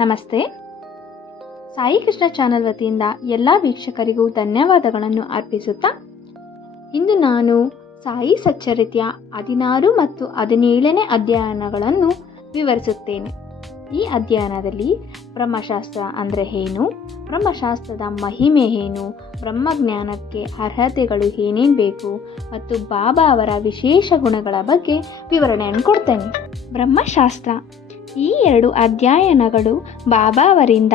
ನಮಸ್ತೆ. ಸಾಯಿ ಕೃಷ್ಣ ಚಾನಲ್ ವತಿಯಿಂದ ಎಲ್ಲ ವೀಕ್ಷಕರಿಗೂ ಧನ್ಯವಾದಗಳನ್ನು ಅರ್ಪಿಸುತ್ತಾ, ಇಂದು ನಾನು ಸಾಯಿ ಸಚ್ಚರಿತೆಯ ಹದಿನಾರು ಮತ್ತು ಹದಿನೇಳನೇ ಅಧ್ಯಯನಗಳನ್ನು ವಿವರಿಸುತ್ತೇನೆ. ಈ ಅಧ್ಯಯನದಲ್ಲಿ ಬ್ರಹ್ಮಶಾಸ್ತ್ರ ಅಂದರೆ ಏನು, ಬ್ರಹ್ಮಶಾಸ್ತ್ರದ ಮಹಿಮೆ ಏನು, ಬ್ರಹ್ಮಜ್ಞಾನಕ್ಕೆ ಅರ್ಹತೆಗಳು ಏನೇನು ಬೇಕು, ಮತ್ತು ಬಾಬಾ ಅವರ ವಿಶೇಷ ಗುಣಗಳ ಬಗ್ಗೆ ವಿವರಣೆಯನ್ನು ಕೊಡ್ತೇನೆ. ಬ್ರಹ್ಮಶಾಸ್ತ್ರ ಈ ಎರಡು ಅಧ್ಯಯನಗಳು ಬಾಬಾವರಿಂದ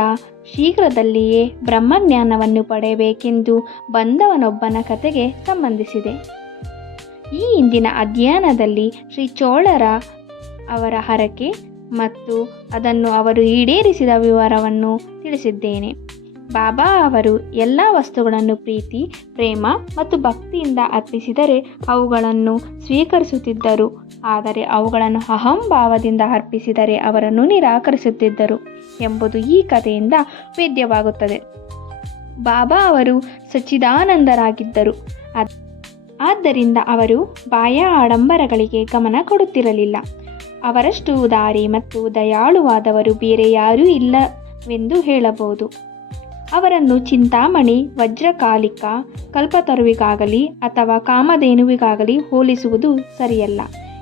ಶೀಘ್ರದಲ್ಲಿಯೇ ಬ್ರಹ್ಮಜ್ಞಾನವನ್ನು ಪಡೆಯಬೇಕೆಂದು ಬಂದವನೊಬ್ಬನ ಕಥೆಗೆ ಸಂಬಂಧಿಸಿದೆ. ಈ ಇಂದಿನ ಅಧ್ಯಯನದಲ್ಲಿ ಶ್ರೀ ಚೋಳರ ಅವರ ಹರಕೆ ಮತ್ತು ಅದನ್ನು ಅವರು ಈಡೇರಿಸಿದ ವಿವರವನ್ನು ತಿಳಿಸಿದ್ದೇನೆ. ಬಾಬಾ ಅವರು ಎಲ್ಲ ವಸ್ತುಗಳನ್ನು ಪ್ರೀತಿ, ಪ್ರೇಮ ಮತ್ತು ಭಕ್ತಿಯಿಂದ ಅರ್ಪಿಸಿದರೆ ಅವುಗಳನ್ನು ಸ್ವೀಕರಿಸುತ್ತಿದ್ದರು. ಆದರೆ ಅವುಗಳನ್ನು ಅಹಂಭಾವದಿಂದ ಅರ್ಪಿಸಿದರೆ ಅವರನ್ನು ನಿರಾಕರಿಸುತ್ತಿದ್ದರು ಎಂಬುದು ಈ ಕಥೆಯಿಂದ ವೇದ್ಯವಾಗುತ್ತದೆ. ಬಾಬಾ ಅವರು ಸಚ್ಚಿದಾನಂದರಾಗಿದ್ದರು. ಆದ್ದರಿಂದ ಅವರು ಬಾಯ ಆಡಂಬರಗಳಿಗೆ ಗಮನ ಕೊಡುತ್ತಿರಲಿಲ್ಲ. ಅವರಷ್ಟು ಉದಾರಿ ಮತ್ತು ದಯಾಳುವಾದವರು ಬೇರೆ ಯಾರೂ ಇಲ್ಲವೆಂದು ಹೇಳಬಹುದು. ಅವರನ್ನು ಚಿಂತಾಮಣಿ, ವಜ್ರಕಾಲಿಕ, ಕಲ್ಪತರುವಿಗಾಗಲಿ ಅಥವಾ ಕಾಮಧೇನುವಿಗಾಗಲಿ ಹೋಲಿಸುವುದು ಸರಿಯಲ್ಲ.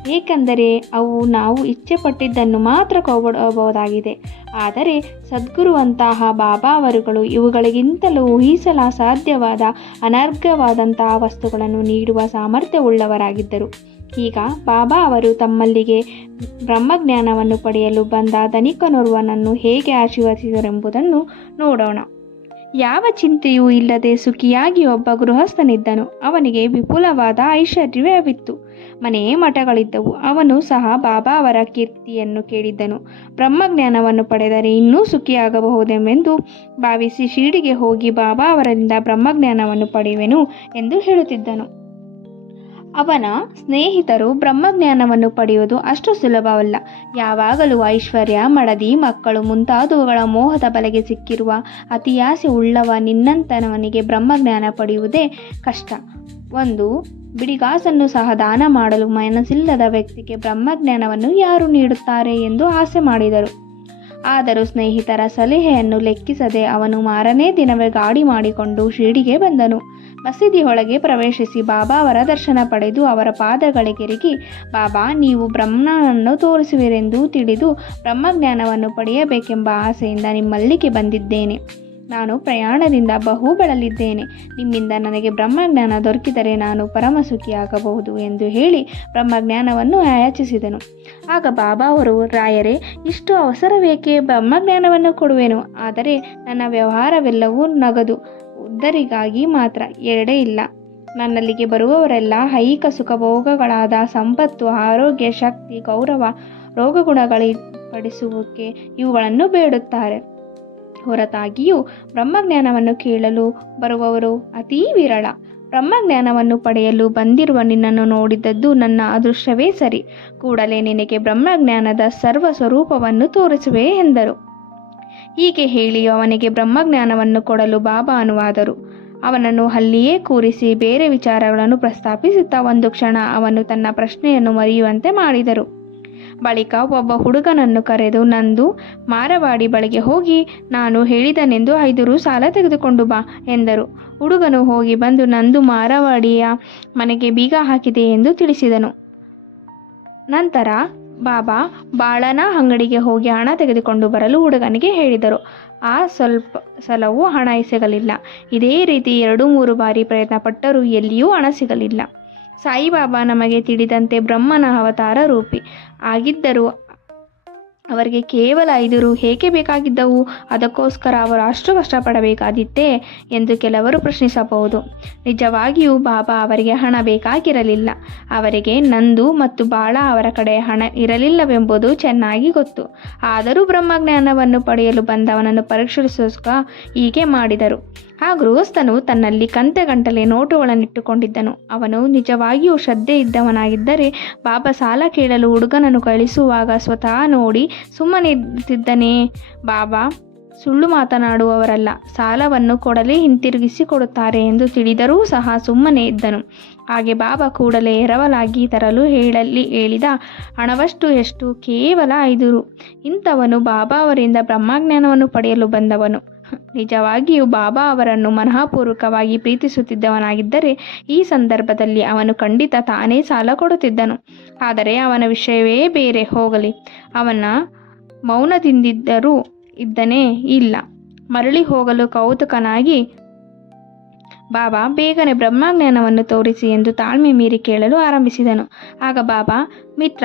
ಏಕೆಂದರೆ ಅವು ನಾವು ಇಚ್ಛೆಪಟ್ಟಿದ್ದನ್ನು ಮಾತ್ರ ಕೊಡಬಹುದಾಗಿದೆ ಆದರೆ ಸದ್ಗುರುವಂತಹ ಬಾಬಾ ಅವರುಗಳು ಇವುಗಳಿಗಿಂತಲೂ ಊಹಿಸಲ ಸಾಧ್ಯವಾದ ಅನರ್ಘವಾದಂತಹ ವಸ್ತುಗಳನ್ನು ನೀಡುವ ಸಾಮರ್ಥ್ಯವುಳ್ಳವರಾಗಿದ್ದರು. ಈಗ ಬಾಬಾ ಅವರು ತಮ್ಮಲ್ಲಿಗೆ ಬ್ರಹ್ಮಜ್ಞಾನವನ್ನು ಪಡೆಯಲು ಬಂದ ಧನಿಕನೋರ್ವನನ್ನು ಹೇಗೆ ಆಶೀರ್ವದಿಸಿದರೆಂಬುದನ್ನು ನೋಡೋಣ. ಯಾವ ಚಿಂತೆಯೂ ಇಲ್ಲದೆ ಸುಖಿಯಾಗಿ ಒಬ್ಬ ಗೃಹಸ್ಥನಿದ್ದನು. ಅವನಿಗೆ ವಿಪುಲವಾದ ಐಶ್ವರ್ಯವಿತ್ತು ಮನೆ ಮಠಗಳಿದ್ದವು. ಅವನು ಸಹ ಬಾಬಾ ಅವರ ಕೀರ್ತಿಯನ್ನು ಕೇಳಿದ್ದನು. ಬ್ರಹ್ಮಜ್ಞಾನವನ್ನು ಪಡೆದರೆ ಇನ್ನೂ ಸುಖಿಯಾಗಬಹುದೆಂಬೆಂದು ಭಾವಿಸಿ ಶಿರಡಿಗೆ ಹೋಗಿ ಬಾಬಾ ಅವರಿಂದ ಬ್ರಹ್ಮಜ್ಞಾನವನ್ನು ಪಡೆಯುವೆನು ಎಂದು ಹೇಳುತ್ತಿದ್ದನು. ಅವನ ಸ್ನೇಹಿತರು ಬ್ರಹ್ಮಜ್ಞಾನವನ್ನು ಪಡೆಯುವುದು ಅಷ್ಟು ಸುಲಭವಲ್ಲ. ಯಾವಾಗಲೂ ಐಶ್ವರ್ಯ, ಮಡದಿ, ಮಕ್ಕಳು ಮುಂತಾದವುಗಳ ಮೋಹದ ಬಲೆಗೆ ಸಿಕ್ಕಿರುವ ಅತಿಯಾಸೆ ಉಳ್ಳವ ನಿನ್ನಂತನವನಿಗೆ ಬ್ರಹ್ಮಜ್ಞಾನ ಪಡೆಯುವುದೇ ಕಷ್ಟ. ಒಂದು, ಬಿಡಿಗಾಸನ್ನು ಸಹ ದಾನ ಮಾಡಲು ಮನಸ್ಸಿಲ್ಲದ ವ್ಯಕ್ತಿಗೆ ಬ್ರಹ್ಮಜ್ಞಾನವನ್ನು ಯಾರು ನೀಡುತ್ತಾರೆ ಎಂದು ಆಸೆ ಮಾಡಿದರು. ಆದರೂ ಸ್ನೇಹಿತರ ಸಲಹೆಯನ್ನು ಲೆಕ್ಕಿಸದೆ ಅವನು ಮಾರನೇ ದಿನವೇ ಗಾಡಿ ಮಾಡಿಕೊಂಡು ಶಿರಡಿಗೆ ಬಂದನು. ಮಸೀದಿಯೊಳಗೆ ಪ್ರವೇಶಿಸಿ ಬಾಬಾ ಅವರ ದರ್ಶನ ಪಡೆದು ಅವರ ಪಾದಗಳಿಗೆರಿಗಿ ಬಾಬಾ, ನೀವು ಬ್ರಹ್ಮನನ್ನು ತೋರಿಸುವಿರೆಂದು ತಿಳಿದು ಬ್ರಹ್ಮಜ್ಞಾನವನ್ನು ಪಡೆಯಬೇಕೆಂಬ ಆಸೆಯಿಂದ ನಿಮ್ಮಲ್ಲಿಗೆ ಬಂದಿದ್ದೇನೆ. ನಾನು ಪ್ರಯಾಣದಿಂದ ಬಹು ಬಳಲಿದ್ದೇನೆ ನಿಮ್ಮಿಂದ ನನಗೆ ಬ್ರಹ್ಮಜ್ಞಾನ ದೊರಕಿದರೆ ನಾನು ಪರಮಸುಖಿಯಾಗಬಹುದು ಎಂದು ಹೇಳಿ ಬ್ರಹ್ಮಜ್ಞಾನವನ್ನು ಯಾಚಿಸಿದನು ಆಗ ಬಾಬಾ ಅವರು, ರಾಯರೇ, ಇಷ್ಟು ಅವಸರವೇಕೆ ಬ್ರಹ್ಮಜ್ಞಾನವನ್ನು ಕೊಡುವೆನು? ಆದರೆ ನನ್ನ ವ್ಯವಹಾರವೆಲ್ಲವೂ ನಗದು, ಉದ್ದರಿಗಾಗಿ ಮಾತ್ರ, ಎರಡೇ ಇಲ್ಲ. ನನ್ನಲ್ಲಿಗೆ ಬರುವವರೆಲ್ಲ ಐಹಿಕ ಸುಖಭೋಗಗಳಾದ ಸಂಪತ್ತು, ಆರೋಗ್ಯ, ಶಕ್ತಿ, ಗೌರವ, ರೋಗಗುಣಗಳಿಪಡಿಸುವಿಕೆ ಇವುಗಳನ್ನು ಬೇಡುತ್ತಾರೆ. ಹೊರತಾಗಿಯೂ ಬ್ರಹ್ಮಜ್ಞಾನವನ್ನು ಕೇಳಲು ಬರುವವರು ಅತೀ ವಿರಳ. ಬ್ರಹ್ಮಜ್ಞಾನವನ್ನು ಪಡೆಯಲು ಬಂದಿರುವ ನಿನ್ನನ್ನು ನೋಡಿದ್ದದ್ದು ನನ್ನ ಅದೃಷ್ಟವೇ ಸರಿ. ಕೂಡಲೇ ನಿನಗೆ ಬ್ರಹ್ಮಜ್ಞಾನದ ಸರ್ವ ಸ್ವರೂಪವನ್ನು ತೋರಿಸುವೆ ಎಂದರು. ಹೀಗೆ ಹೇಳಿ ಅವನಿಗೆ ಬ್ರಹ್ಮಜ್ಞಾನವನ್ನು ಕೊಡಲು ಬಾಬಾ ಅನುವಾದರು. ಅವನನ್ನು ಅಲ್ಲಿಯೇ ಕೂರಿಸಿ ಬೇರೆ ವಿಚಾರಗಳನ್ನು ಪ್ರಸ್ತಾಪಿಸುತ್ತಾ ಒಂದು ಕ್ಷಣ ಅವನು ತನ್ನ ಪ್ರಶ್ನೆಯನ್ನು ಮರೆಯುವಂತೆ ಮಾಡಿದರು. ಬಳಿಕ ಒಬ್ಬ ಹುಡುಗನನ್ನು ಕರೆದು, ನಂದು ಮಾರವಾಡಿ ಬಳಿಗೆ ಹೋಗಿ ನಾನು ಹೇಳಿದನೆಂದು ಐದು ರು ಸಾಲ ತೆಗೆದುಕೊಂಡು ಬಾ ಎಂದರು. ಹುಡುಗನು ಹೋಗಿ ಬಂದು, ನಂದು ಮಾರವಾಡಿಯ ಮನೆಗೆ ಬೀಗ ಹಾಕಿದೆ ಎಂದು ತಿಳಿಸಿದನು. ನಂತರ, ಬಾಬಾ, ಬಾಳನ ಅಂಗಡಿಗೆ ಹೋಗಿ ಹಣ ತೆಗೆದುಕೊಂಡು ಬರಲು ಹುಡುಗನಿಗೆ ಹೇಳಿದರು. ಆ ಸ್ವಲ್ಪ ಸಲವೂ ಹಣ ಸಿಗಲಿಲ್ಲ. ಇದೇ ರೀತಿ ಎರಡು ಮೂರು ಬಾರಿ ಪ್ರಯತ್ನ ಪಟ್ಟರೂ ಎಲ್ಲಿಯೂ ಹಣ ಸಿಗಲಿಲ್ಲ. ಸಾಯಿಬಾಬಾ ನಮಗೆ ತಿಳಿದಂತೆ ಬ್ರಹ್ಮನ ಅವತಾರ ರೂಪಿ. ಆಗಿದ್ದರೂ ಅವರಿಗೆ ಕೇವಲ ಐದು ರು ಏಕೆ ಬೇಕಾಗಿದ್ದವು? ಅದಕ್ಕೋಸ್ಕರ ಅವರು ಅಷ್ಟು ಕಷ್ಟಪಡಬೇಕಾದಿತ್ತೇ ಎಂದು ಕೆಲವರು ಪ್ರಶ್ನಿಸಬಹುದು. ನಿಜವಾಗಿಯೂ ಬಾಬಾ ಅವರಿಗೆ ಹಣ ಬೇಕಾಗಿರಲಿಲ್ಲ. ಅವರಿಗೆ ನಂದು ಮತ್ತು ಬಾಳ ಅವರ ಕಡೆ ಹಣ ಇರಲಿಲ್ಲವೆಂಬುದು ಚೆನ್ನಾಗಿ ಗೊತ್ತು. ಆದರೂ ಬ್ರಹ್ಮಜ್ಞಾನವನ್ನು ಪಡೆಯಲು ಬಂದವನನ್ನು ಪರೀಕ್ಷಿಸೋಸ್ಕರ ಹೀಗೆ ಮಾಡಿದರು. ಆ ಗೃಹಸ್ಥನು ತನ್ನಲ್ಲಿ ಕಂತೆಗಂಟಲೆ ನೋಟುಗಳನ್ನಿಟ್ಟುಕೊಂಡಿದ್ದನು. ಅವನು ನಿಜವಾಗಿಯೂ ಶ್ರದ್ಧೆ ಇದ್ದವನಾಗಿದ್ದರೆ ಬಾಬಾ ಸಾಲ ಕೇಳಲು ಹುಡುಗನನ್ನು ಕಳಿಸುವಾಗ ಸ್ವತಃ ನೋಡಿ ಸುಮ್ಮನಿದ್ದಿದ್ದನೇ. ಬಾಬಾ, ಸುಳ್ಳು ಮಾತನಾಡುವವರಲ್ಲ, ಸಾಲವನ್ನು ಕೊಡಲೇ ಹಿಂತಿರುಗಿಸಿ ಕೊಡುತ್ತಾರೆ ಎಂದು ತಿಳಿದರೂ ಸಹ ಸುಮ್ಮನೆ ಇದ್ದನು. ಹಾಗೆ ಬಾಬಾ ಕೂಡಲೇ ಎರವಲಾಗಿ ತರಲು ಹೇಳಲಿ, ಹೇಳಿದ, ಹಣವಷ್ಟು ಎಷ್ಟು? ಕೇವಲ ಐದು ರು. ಇಂಥವನು ಬಾಬಾ ಅವರಿಂದ ಬ್ರಹ್ಮಜ್ಞಾನವನ್ನು ಪಡೆಯಲು ಬಂದವನು. ನಿಜವಾಗಿಯೂ ಬಾಬಾ ಅವರನ್ನು ಮನಃಪೂರ್ವಕವಾಗಿ ಪ್ರೀತಿಸುತ್ತಿದ್ದವನಾಗಿದ್ದರೆ ಈ ಸಂದರ್ಭದಲ್ಲಿ ಅವನು ಖಂಡಿತ ತಾನೇ ಸಾಲ ಕೊಡುತ್ತಿದ್ದನು. ಆದರೆ ಅವನ ವಿಷಯವೇ ಬೇರೆ, ಹೋಗಲಿ. ಅವನ ಮೌನದಿಂದಿದ್ದರೂ ಇದ್ದನೇ ಇಲ್ಲ. ಮರಳಿ ಹೋಗಲು ಕೌತುಕನಾಗಿ ಬಾಬಾ ಬೇಗನೆ ಬ್ರಹ್ಮಜ್ಞಾನವನ್ನು ತೋರಿಸಿ ಎಂದು ತಾಳ್ಮೆ ಮೀರಿ ಕೇಳಲು ಆರಂಭಿಸಿದನು. ಆಗ ಬಾಬಾ, ಮಿತ್ರ,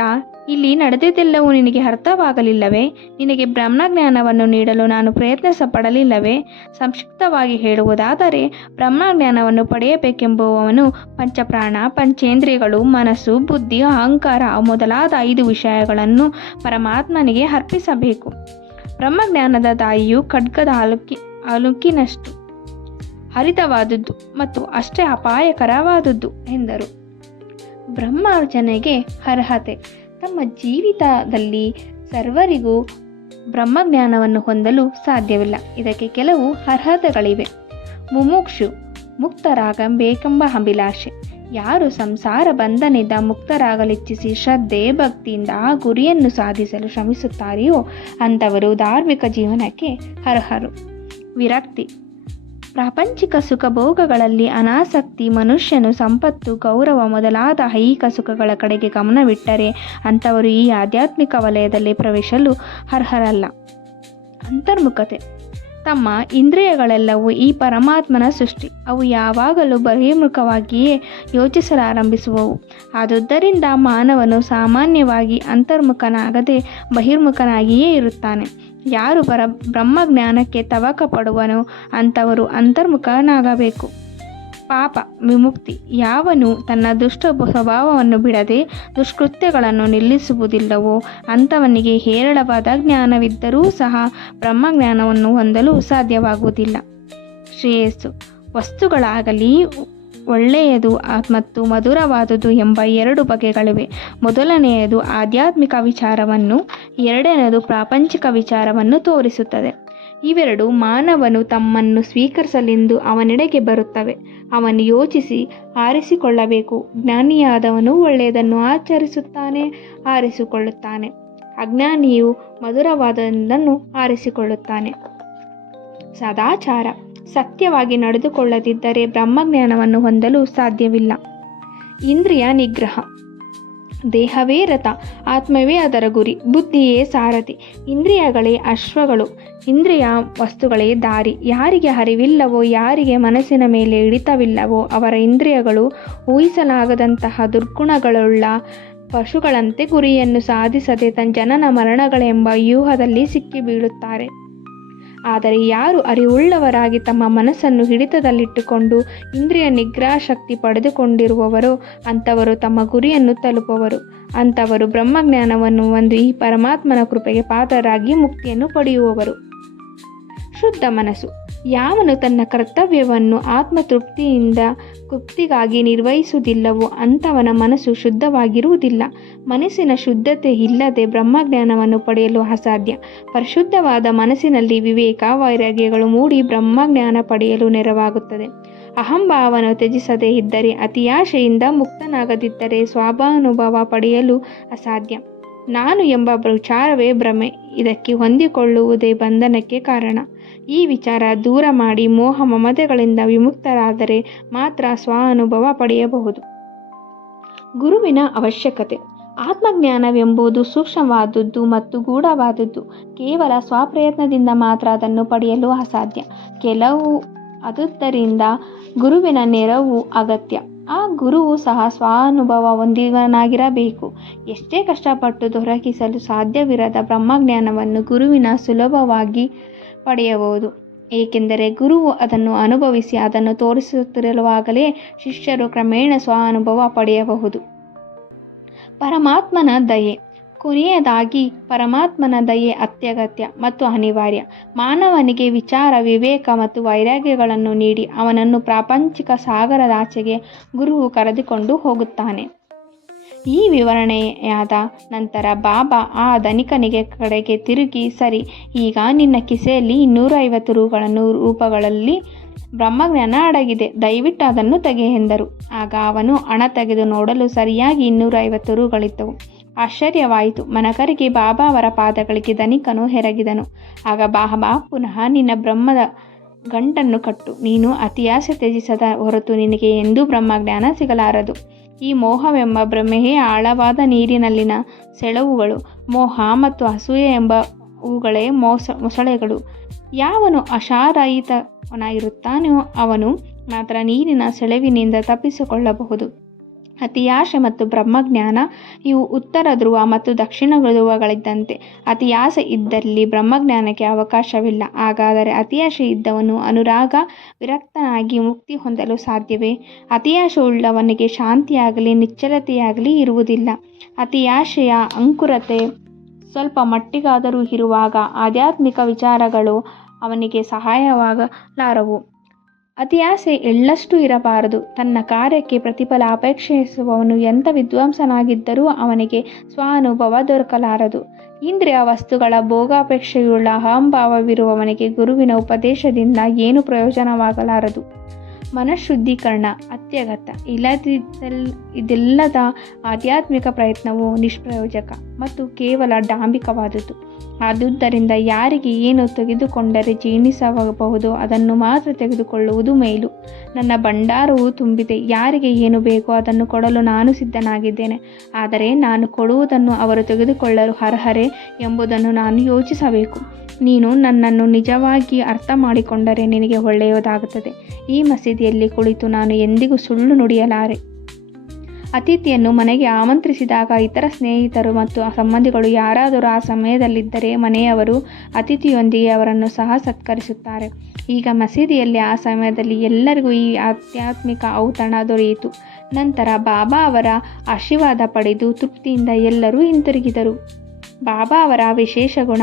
ಇಲ್ಲಿ ನಡೆದಿದ್ದೆಲ್ಲವೂ ನಿನಗೆ ಅರ್ಥವಾಗಲಿಲ್ಲವೇ? ನಿನಗೆ ಬ್ರಹ್ಮಜ್ಞಾನವನ್ನು ನೀಡಲು ನಾನು ಪ್ರಯತ್ನಿಸ ಪಡಲಿಲ್ಲವೇ ಸಂಕ್ಷಿಪ್ತವಾಗಿ ಹೇಳುವುದಾದರೆ, ಬ್ರಹ್ಮಜ್ಞಾನವನ್ನು ಪಡೆಯಬೇಕೆಂಬುವವನು ಪಂಚಪ್ರಾಣ, ಪಂಚೇಂದ್ರಿಯಗಳು, ಮನಸ್ಸು, ಬುದ್ಧಿ, ಅಹಂಕಾರ ಮೊದಲಾದ ಐದು ವಿಷಯಗಳನ್ನು ಪರಮಾತ್ಮನಿಗೆ ಅರ್ಪಿಸಬೇಕು. ಬ್ರಹ್ಮಜ್ಞಾನದ ತಾಯಿಯು ಖಡ್ಗದ ಅಲುಕಿ, ಅಲುಕಿನಷ್ಟು. ಹರಿತವಾದುದು ಮತ್ತು ಅಷ್ಟೇ ಅಪಾಯಕರವಾದದ್ದು ಎಂದರು. ಬ್ರಹ್ಮಾರ್ಚನೆಗೆ ಅರ್ಹತೆ. ತಮ್ಮ ಜೀವಿತದಲ್ಲಿ ಸರ್ವರಿಗೂ ಬ್ರಹ್ಮಜ್ಞಾನವನ್ನು ಹೊಂದಲು ಸಾಧ್ಯವಿಲ್ಲ. ಇದಕ್ಕೆ ಕೆಲವು ಅರ್ಹತೆಗಳಿವೆ. ಮುಮುಕ್ಷು, ಮುಕ್ತರಾಗಬೇಕೆಂಬ ಅಭಿಲಾಷೆ. ಯಾರು ಸಂಸಾರ ಬಂಧನದಿಂದ ಮುಕ್ತರಾಗಲಿಚ್ಛಿಸಿ ಶ್ರದ್ಧೆ, ಭಕ್ತಿಯಿಂದ ಆ ಗುರಿಯನ್ನು ಸಾಧಿಸಲು ಶ್ರಮಿಸುತ್ತಾರೆಯೋ ಅಂಥವರು ಧಾರ್ಮಿಕ ಜೀವನಕ್ಕೆ ಅರ್ಹರು. ವಿರಕ್ತಿ ಪ್ರಾಪಂಚಿಕ ಸುಖಭೋಗಗಳಲ್ಲಿ ಅನಾಸಕ್ತಿ, ಮನುಷ್ಯನು ಸಂಪತ್ತು, ಗೌರವ ಮೊದಲಾದ ಐಹಿಕ ಸುಖಗಳ ಕಡೆಗೆ ಗಮನವಿಟ್ಟರೆ ಅಂಥವರು ಈ ಆಧ್ಯಾತ್ಮಿಕ ವಲಯದಲ್ಲಿ ಪ್ರವೇಶಲು ಅರ್ಹರಲ್ಲ. ಅಂತರ್ಮುಖತೆ. ತಮ್ಮ ಇಂದ್ರಿಯಗಳೆಲ್ಲವೂ ಈ ಪರಮಾತ್ಮನ ಸೃಷ್ಟಿ. ಅವು ಯಾವಾಗಲೂ ಬಹಿರ್ಮುಖವಾಗಿಯೇ ಯೋಚಿಸಲಾರಂಭಿಸುವವು. ಆದುದರಿಂದ ಮಾನವನು ಸಾಮಾನ್ಯವಾಗಿ ಅಂತರ್ಮುಖನಾಗದೆ ಬಹಿರ್ಮುಖನಾಗಿಯೇ ಇರುತ್ತಾನೆ. ಯಾರು ಬರ ಬ್ರಹ್ಮಜ್ಞಾನಕ್ಕೆ ತವಕ ಪಡುವನೋ ಅಂಥವರು ಅಂತರ್ಮುಖನಾಗಬೇಕು. ಪಾಪ, ವಿಮುಕ್ತಿ, ಯಾವನು ತನ್ನ ದುಷ್ಟ ಸ್ವಭಾವವನ್ನು ಬಿಡದೆ ದುಷ್ಕೃತ್ಯಗಳನ್ನು ನಿಲ್ಲಿಸುವುದಿಲ್ಲವೋ ಅಂಥವನಿಗೆ ಹೇರಳವಾದ ಜ್ಞಾನವಿದ್ದರೂ ಸಹ ಬ್ರಹ್ಮಜ್ಞಾನವನ್ನು ಹೊಂದಲು ಸಾಧ್ಯವಾಗುವುದಿಲ್ಲ. ಶ್ರೇಯಸ್ಸು, ವಸ್ತುಗಳಾಗಲಿ ಒಳ್ಳೆಯದು ಮತ್ತು ಮಧುರವಾದುದು ಎಂಬ ಎರಡು ಬಗೆಗಳಿವೆ. ಮೊದಲನೆಯದು ಆಧ್ಯಾತ್ಮಿಕ ವಿಚಾರವನ್ನು, ಎರಡನೆಯದು ಪ್ರಾಪಂಚಿಕ ವಿಚಾರವನ್ನು ತೋರಿಸುತ್ತದೆ. ಇವೆರಡು ಮಾನವನು ತಮ್ಮನ್ನು ಸ್ವೀಕರಿಸಲೆಂದು ಅವನೆಡೆಗೆ ಬರುತ್ತವೆ. ಅವನು ಯೋಚಿಸಿ, ಆರಿಸಿಕೊಳ್ಳಬೇಕು. ಜ್ಞಾನಿಯಾದವನು ಒಳ್ಳೆಯದನ್ನು ಆಚರಿಸುತ್ತಾನೆ, ಆರಿಸಿಕೊಳ್ಳುತ್ತಾನೆ. ಅಜ್ಞಾನಿಯು ಮಧುರವಾದದನ್ನು ಆರಿಸಿಕೊಳ್ಳುತ್ತಾನೆ. ಸದಾಚಾರ. ಸತ್ಯವಾಗಿ ನಡೆದುಕೊಳ್ಳದಿದ್ದರೆ ಬ್ರಹ್ಮಜ್ಞಾನವನ್ನು ಹೊಂದಲು ಸಾಧ್ಯವಿಲ್ಲ. ಇಂದ್ರಿಯ ನಿಗ್ರಹ. ದೇಹವೇ ರಥ, ಆತ್ಮವೇ ಅದರ ಗುರಿ, ಬುದ್ಧಿಯೇ ಸಾರಥಿ, ಇಂದ್ರಿಯಗಳೇ ಅಶ್ವಗಳು, ಇಂದ್ರಿಯ ವಸ್ತುಗಳೇ ದಾರಿ. ಯಾರಿಗೆ ಅರಿವಿಲ್ಲವೋ, ಯಾರಿಗೆ ಮನಸ್ಸಿನ ಮೇಲೆ ಹಿಡಿತವಿಲ್ಲವೋ, ಅವರ ಇಂದ್ರಿಯಗಳು ಊಹಿಸಲಾಗದಂತಹ ದುರ್ಗುಣಗಳುಳ್ಳ ಪಶುಗಳಂತೆ ಗುರಿಯನ್ನು ಸಾಧಿಸದೆ ತನ್ನ ಜನನ ಮರಣಗಳೆಂಬ ವ್ಯೂಹದಲ್ಲಿ ಸಿಕ್ಕಿ ಬೀಳುತ್ತಾರೆ ಆದರೆ ಯಾರು ಅರಿವುಳ್ಳವರಾಗಿ ತಮ್ಮ ಮನಸ್ಸನ್ನು ಹಿಡಿತದಲ್ಲಿಟ್ಟುಕೊಂಡು ಇಂದ್ರಿಯ ನಿಗ್ರಹ ಶಕ್ತಿ ಪಡೆದುಕೊಂಡಿರುವವರೋ ಅಂಥವರು ತಮ್ಮ ಗುರಿಯನ್ನು ತಲುಪುವರು. ಅಂಥವರು ಬ್ರಹ್ಮಜ್ಞಾನವನ್ನು ಒಂದು ಈ ಪರಮಾತ್ಮನ ಕೃಪೆಗೆ ಪಾತ್ರರಾಗಿ ಮುಕ್ತಿಯನ್ನು ಪಡೆಯುವವರು. ಶುದ್ಧ ಮನಸ್ಸು. ಯಾವನು ತನ್ನ ಕರ್ತವ್ಯವನ್ನು ಆತ್ಮತೃಪ್ತಿಯಿಂದ ತೃಪ್ತಿಗಾಗಿ ನಿರ್ವಹಿಸುವುದಿಲ್ಲವೋ ಅಂಥವನ ಮನಸ್ಸು ಶುದ್ಧವಾಗಿರುವುದಿಲ್ಲ. ಮನಸ್ಸಿನ ಶುದ್ಧತೆ ಇಲ್ಲದೆ ಬ್ರಹ್ಮಜ್ಞಾನವನ್ನು ಪಡೆಯಲು ಅಸಾಧ್ಯ. ಪರಿಶುದ್ಧವಾದ ಮನಸ್ಸಿನಲ್ಲಿ ವಿವೇಕ ವೈರಾಗ್ಯಗಳು ಮೂಡಿ ಬ್ರಹ್ಮಜ್ಞಾನ ಪಡೆಯಲು ನೆರವಾಗುತ್ತದೆ. ಅಹಂಭಾವನ ತ್ಯಜಿಸದೇ ಇದ್ದರೆ ಅತಿಯಾಶೆಯಿಂದ ಮುಕ್ತನಾಗದಿದ್ದರೆ ಸ್ವಾಭಾನುಭವ ಪಡೆಯಲು ಅಸಾಧ್ಯ. ನಾನು ಎಂಬ ವಿಚಾರವೇ ಭ್ರಮೆ. ಇದಕ್ಕೆ ಹೊಂದಿಕೊಳ್ಳುವುದೇ ಬಂಧನಕ್ಕೆ ಕಾರಣ. ಈ ವಿಚಾರ ದೂರ ಮಾಡಿ ಮೋಹ ಮಮತೆಗಳಿಂದ ವಿಮುಕ್ತರಾದರೆ ಮಾತ್ರ ಸ್ವ ಅನುಭವ ಪಡೆಯಬಹುದು. ಗುರುವಿನ ಅವಶ್ಯಕತೆ. ಆತ್ಮಜ್ಞಾನವೆಂಬುದು ಸೂಕ್ಷ್ಮವಾದದ್ದು ಮತ್ತು ಗೂಢವಾದದ್ದು. ಕೇವಲ ಸ್ವಪ್ರಯತ್ನದಿಂದ ಮಾತ್ರ ಅದನ್ನು ಪಡೆಯಲು ಅಸಾಧ್ಯ. ಕೆಲವು ಅದುದರಿಂದ ಗುರುವಿನ ನೆರವು ಅಗತ್ಯ. ಆ ಗುರುವು ಸಹ ಸ್ವಾನುಭವ ಹೊಂದಿವನಾಗಿರಬೇಕು ಎಷ್ಟೇ ಕಷ್ಟಪಟ್ಟು ದೊರಕಿಸಲು ಸಾಧ್ಯವಿರದ ಬ್ರಹ್ಮಜ್ಞಾನವನ್ನು ಗುರುವಿನ ಸುಲಭವಾಗಿ ಪಡೆಯಬಹುದು. ಏಕೆಂದರೆ ಗುರುವು ಅದನ್ನು ಅನುಭವಿಸಿ ಅದನ್ನು ತೋರಿಸುತ್ತಿರುವಾಗಲೇ ಶಿಷ್ಯರು ಕ್ರಮೇಣ ಸ್ವ ಅನುಭವ ಪಡೆಯಬಹುದು. ಪರಮಾತ್ಮನ ದಯೆ. ಕೊನೆಯದಾಗಿ ಪರಮಾತ್ಮನ ದಯೆ ಅತ್ಯಗತ್ಯ ಮತ್ತು ಅನಿವಾರ್ಯ. ಮಾನವನಿಗೆ ವಿಚಾರ, ವಿವೇಕ ಮತ್ತು ವೈರಾಗ್ಯಗಳನ್ನು ನೀಡಿ ಅವನನ್ನು ಪ್ರಾಪಂಚಿಕ ಸಾಗರದಾಚೆಗೆ ಗುರುವು ಕರೆದುಕೊಂಡು ಹೋಗುತ್ತಾನೆ. ಈ ವಿವರಣೆಯಾದ ನಂತರ ಬಾಬಾ ಆ ಧನಿಕನಿಗೆ ಕಡೆಗೆ ತಿರುಗಿ, ಸರಿ, ಈಗ ನಿನ್ನ ಕಿಸೆಯಲ್ಲಿ ಇನ್ನೂರೈವತ್ತು ರೂಗಳನ್ನು ರೂಪಗಳಲ್ಲಿ ಬ್ರಹ್ಮಜ್ಞಾನ ಅಡಗಿದೆ, ದಯವಿಟ್ಟು ಅದನ್ನು ತೆಗೆ ಎಂದರು. ಆಗ ಅವನು ಹಣ ತೆಗೆದು ನೋಡಲು ಸರಿಯಾಗಿ ಇನ್ನೂರೈವತ್ತು ರೂಗಳಿದ್ದವು. ಆಶ್ಚರ್ಯವಾಯಿತು. ಮನಕರಿಗೆ ಬಾಬಾ ಅವರ ಪಾದಗಳಿಗೆ ಧನಿಕನು ಹೆರಗಿದನು ಆಗ ಬಾಬಾ ಪುನಃ, ನಿನ್ನ ಬ್ರಹ್ಮದ ಗಂಟನ್ನು ಕಟ್ಟು. ನೀನು ಅತಿಯಾಸೆ ತ್ಯಜಿಸದ ಹೊರತು ನಿನಗೆ ಎಂದೂ ಬ್ರಹ್ಮಜ್ಞಾನ ಸಿಗಲಾರದು. ಈ ಮೋಹವೆಂಬ ಭ್ರಮೆಯೇ ಆಳವಾದ ನೀರಿನಲ್ಲಿನ ಸೆಳವುಗಳು. ಮೋಹ ಮತ್ತು ಅಸೂಯೆ ಎಂಬ ಅವುಗಳೇ ಮೋಸ, ಮೊಸಳೆಗಳು. ಯಾವನು ಅಶಾರಹಿತವನಾಗಿರುತ್ತಾನೋ ಅವನು ಮಾತ್ರ ನೀರಿನ ಸೆಳೆವಿನಿಂದ ತಪ್ಪಿಸಿಕೊಳ್ಳಬಹುದು. ಅತಿಯಾಶೆ ಮತ್ತು ಬ್ರಹ್ಮಜ್ಞಾನ ಇವು ಉತ್ತರ ಧ್ರುವ ಮತ್ತು ದಕ್ಷಿಣ ಧ್ರುವಗಳಿದ್ದಂತೆ. ಅತಿಯಾಸೆ ಇದ್ದಲ್ಲಿ ಬ್ರಹ್ಮಜ್ಞಾನಕ್ಕೆ ಅವಕಾಶವಿಲ್ಲ. ಹಾಗಾದರೆ ಅತಿಯಾಸೆ ಇದ್ದವನು ಅನುರಾಗ ವಿರಕ್ತನಾಗಿ ಮುಕ್ತಿ ಹೊಂದಲು ಸಾಧ್ಯವೇ? ಅತಿಯಾಶೆ ಉಳ್ಳವನಿಗೆ ಶಾಂತಿಯಾಗಲಿ ನಿಚ್ಚಲತೆಯಾಗಲಿ ಇರುವುದಿಲ್ಲ. ಅತಿಯಾಶೆಯ ಅಂಕುರತೆ ಸ್ವಲ್ಪ ಮಟ್ಟಿಗಾದರೂ ಇರುವಾಗ ಆಧ್ಯಾತ್ಮಿಕ ವಿಚಾರಗಳು ಅವನಿಗೆ ಸಹಾಯವಾಗಲಾರವು. ಅತಿಯಾಸೆ ಎಳ್ಳಷ್ಟು ಇರಬಾರದು. ತನ್ನ ಕಾರ್ಯಕ್ಕೆ ಪ್ರತಿಫಲ ಅಪೇಕ್ಷಿಸುವವನು ಎಂಥ ವಿದ್ವಾಂಸನಾಗಿದ್ದರೂ ಅವನಿಗೆ ಸ್ವಾನುಭವ ದೊರಕಲಾರದು. ಇಂದ್ರಿಯ ವಸ್ತುಗಳ ಭೋಗಾಪೇಕ್ಷೆಯುಳ್ಳ ಅಹಂಭಾವವಿರುವವನಿಗೆ ಗುರುವಿನ ಉಪದೇಶದಿಂದ ಏನು ಪ್ರಯೋಜನವಾಗಲಾರದು? ಮನಃಶುದ್ಧೀಕರಣ ಅತ್ಯಗತ್ಯ. ಇಲ್ಲದಿದ್ದಲ್ ಇದೆಲ್ಲದ ಆಧ್ಯಾತ್ಮಿಕ ಪ್ರಯತ್ನವು ನಿಷ್ಪ್ರಯೋಜಕ ಮತ್ತು ಕೇವಲ ಡಾಂಬಿಕವಾದುದು. ಆದುದರಿಂದ ಯಾರಿಗೆ ಏನು ತೆಗೆದುಕೊಂಡರೆ ಜೀರ್ಣಿಸಬಹುದು, ಅದನ್ನು ಮಾತ್ರ ತೆಗೆದುಕೊಳ್ಳುವುದು ಮೇಲು. ನನ್ನ ಭಂಡಾರವು ತುಂಬಿದೆ, ಯಾರಿಗೆ ಏನು ಬೇಕೋ ಅದನ್ನು ಕೊಡಲು ನಾನು ಸಿದ್ಧನಾಗಿದ್ದೇನೆ. ಆದರೆ ನಾನು ಕೊಡುವುದನ್ನು ಅವರು ತೆಗೆದುಕೊಳ್ಳಲು ಅರ್ಹರೇ ಎಂಬುದನ್ನು ನಾನು ಯೋಚಿಸಬೇಕು. ನೀನು ನನ್ನನ್ನು ನಿಜವಾಗಿ ಅರ್ಥ ಮಾಡಿಕೊಂಡರೆ ನಿನಗೆ ಒಳ್ಳೆಯದಾಗುತ್ತದೆ. ಈ ಮಸೀದಿಯಲ್ಲಿ ಕುಳಿತು ನಾನು ಎಂದಿಗೂ ಸುಳ್ಳು ನುಡಿಯಲಾರೆ. ಅತಿಥಿಯನ್ನು ಮನೆಗೆ ಆಮಂತ್ರಿಸಿದಾಗ ಇತರ ಸ್ನೇಹಿತರು ಮತ್ತು ಸಂಬಂಧಿಗಳು ಯಾರಾದರೂ ಆ ಸಮಯದಲ್ಲಿದ್ದರೆ ಮನೆಯವರು ಅತಿಥಿಯೊಂದಿಗೆ ಅವರನ್ನು ಸಹ ಸತ್ಕರಿಸುತ್ತಾರೆ. ಈಗ ಮಸೀದಿಯಲ್ಲಿ ಆ ಸಮಯದಲ್ಲಿ ಎಲ್ಲರಿಗೂ ಈ ಆಧ್ಯಾತ್ಮಿಕ ಔತಣ ದೊರೆಯಿತು. ನಂತರ ಬಾಬಾ ಅವರ ಆಶೀರ್ವಾದ ಪಡೆದು ತೃಪ್ತಿಯಿಂದ ಎಲ್ಲರೂ ಹಿಂತಿರುಗಿದರು. ಬಾಬಾ ಅವರ ವಿಶೇಷ ಗುಣ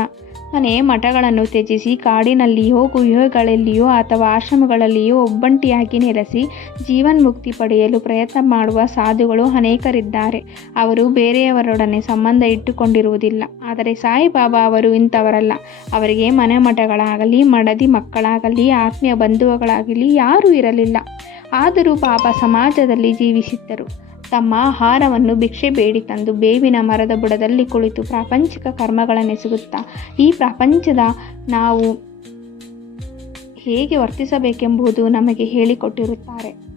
ಮನೆ ಮಠಗಳನ್ನು ತ್ಯಜಿಸಿ, ಕಾಡಿನಲ್ಲಿಯೋ, ಗುಹೆಗಳಲ್ಲಿಯೋ ಅಥವಾ ಆಶ್ರಮಗಳಲ್ಲಿಯೋ ಒಬ್ಬಂಟಿಯಾಗಿ ನೆಲೆಸಿ ಜೀವನ್ಮುಕ್ತಿ ಪಡೆಯಲು ಪ್ರಯತ್ನ ಮಾಡುವ ಸಾಧುಗಳು ಅನೇಕರಿದ್ದಾರೆ. ಅವರು ಬೇರೆಯವರೊಡನೆ ಸಂಬಂಧ ಇಟ್ಟುಕೊಂಡಿರುವುದಿಲ್ಲ. ಆದರೆ ಸಾಯಿಬಾಬಾ ಅವರು ಇಂಥವರಲ್ಲ. ಅವರಿಗೆ ಮನೆ ಮಠಗಳಾಗಲಿ ಮಡದಿ ಮಕ್ಕಳಾಗಲಿ, ಆತ್ಮೀಯ ಬಂಧುಗಳಾಗಲಿ ಯಾರೂ ಇರಲಿಲ್ಲ. ಆದರೂ ಬಾಬಾ ಸಮಾಜದಲ್ಲಿ ಜೀವಿಸಿದ್ದರು. ತಮ್ಮ ಆಹಾರವನ್ನು ಭಿಕ್ಷೆ ಬೇಡಿ ತಂದು ಬೇವಿನ ಮರದ ಬುಡದಲ್ಲಿ ಕುಳಿತು ಪ್ರಾಪಂಚಿಕ ಕರ್ಮಗಳನ್ನೆಸಗುತ್ತಾ, ಈ ಪ್ರಪಂಚದ ನಾವು ಹೇಗೆ ವರ್ತಿಸಬೇಕೆಂಬುದು ನಮಗೆ ಹೇಳಿಕೊಟ್ಟಿರುತ್ತಾರೆ.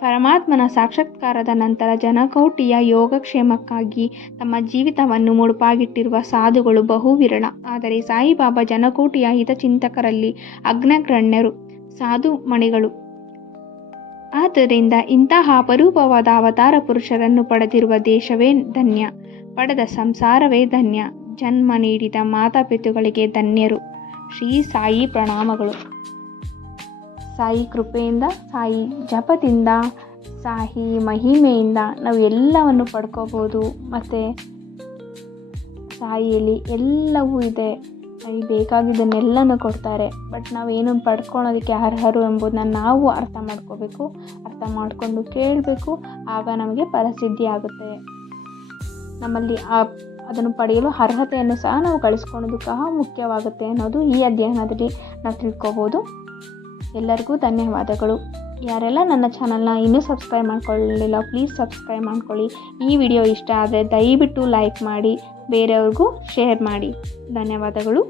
ಪರಮಾತ್ಮನ ಸಾಕ್ಷಾತ್ಕಾರದ ನಂತರ ಜನಕೋಟಿಯ ಯೋಗಕ್ಷೇಮಕ್ಕಾಗಿ ತಮ್ಮ ಜೀವಿತವನ್ನು ಮುಡುಪಾಗಿಟ್ಟಿರುವ ಸಾಧುಗಳು ಬಹು ವಿರಳ ಆದರೆ ಸಾಯಿಬಾಬಾ ಜನಕೋಟಿಯ ಹಿತಚಿಂತಕರಲ್ಲಿ ಅಗ್ನಗ್ರಣ್ಯರು ಸಾಧು ಮಣಿಗಳು ಆದ್ದರಿಂದ ಇಂತಹ ಅಪರೂಪವಾದ ಅವತಾರ ಪುರುಷರನ್ನು ಪಡೆದಿರುವ ದೇಶವೇ ಧನ್ಯ. ಪಡೆದ ಸಂಸಾರವೇ ಧನ್ಯ. ಜನ್ಮ ನೀಡಿದ ಮಾತಾಪಿತುಗಳಿಗೆ ಧನ್ಯರು. ಶ್ರೀ ಸಾಯಿ ಪ್ರಣಾಮಗಳು. ಸಾಯಿ ಕೃಪೆಯಿಂದ, ಸಾಯಿ ಜಪದಿಂದ, ಸಾಯಿ ಮಹಿಮೆಯಿಂದ ನಾವು ಎಲ್ಲವನ್ನು ಪಡ್ಕೋಬೋದು. ಮತ್ತು ಸಾಯಿಯಲ್ಲಿ ಎಲ್ಲವೂ ಇದೆ. ಈ ಬೇಕಾಗಿದ್ದನ್ನೆಲ್ಲನೂ ಕೊಡ್ತಾರೆ. ಬಟ್ ನಾವೇನು ಪಡ್ಕೊಳೋದಕ್ಕೆ ಅರ್ಹರು ಎಂಬುದನ್ನ ನಾವು ಅರ್ಥ ಮಾಡ್ಕೋಬೇಕು. ಅರ್ಥ ಮಾಡಿಕೊಂಡು ಕೇಳಬೇಕು. ಆಗ ನಮಗೆ ಫಲಸಿದ್ಧಿ ಆಗುತ್ತೆ. ನಮ್ಮಲ್ಲಿ ಆ ಅದನ್ನು ಪಡೆಯಲು ಅರ್ಹತೆಯನ್ನು ಸಹ ನಾವು ಗಳಿಸ್ಕೊಳ್ಳೋದು ಸಹ ಮುಖ್ಯವಾಗುತ್ತೆ ಅನ್ನೋದು ಈ ಅಧ್ಯಯನದಲ್ಲಿ ನಾವು ತಿಳ್ಕೊಬೋದು. ಎಲ್ಲರಿಗೂ ಧನ್ಯವಾದಗಳು. ಯಾರೆಲ್ಲ ನನ್ನ ಚಾನಲ್ನ ಇನ್ನೂ ಸಬ್ಸ್ಕ್ರೈಬ್ ಮಾಡ್ಕೊಳ್ಳಿಲ್ಲ ಪ್ಲೀಸ್ ಸಬ್ಸ್ಕ್ರೈಬ್ ಮಾಡ್ಕೊಳ್ಳಿ. ಈ ವಿಡಿಯೋ ಇಷ್ಟ ಆದರೆ ದಯವಿಟ್ಟು ಲೈಕ್ ಮಾಡಿ, ಬೇರೆಯವ್ರಿಗೂ ಶೇರ್ ಮಾಡಿ. ಧನ್ಯವಾದಗಳು.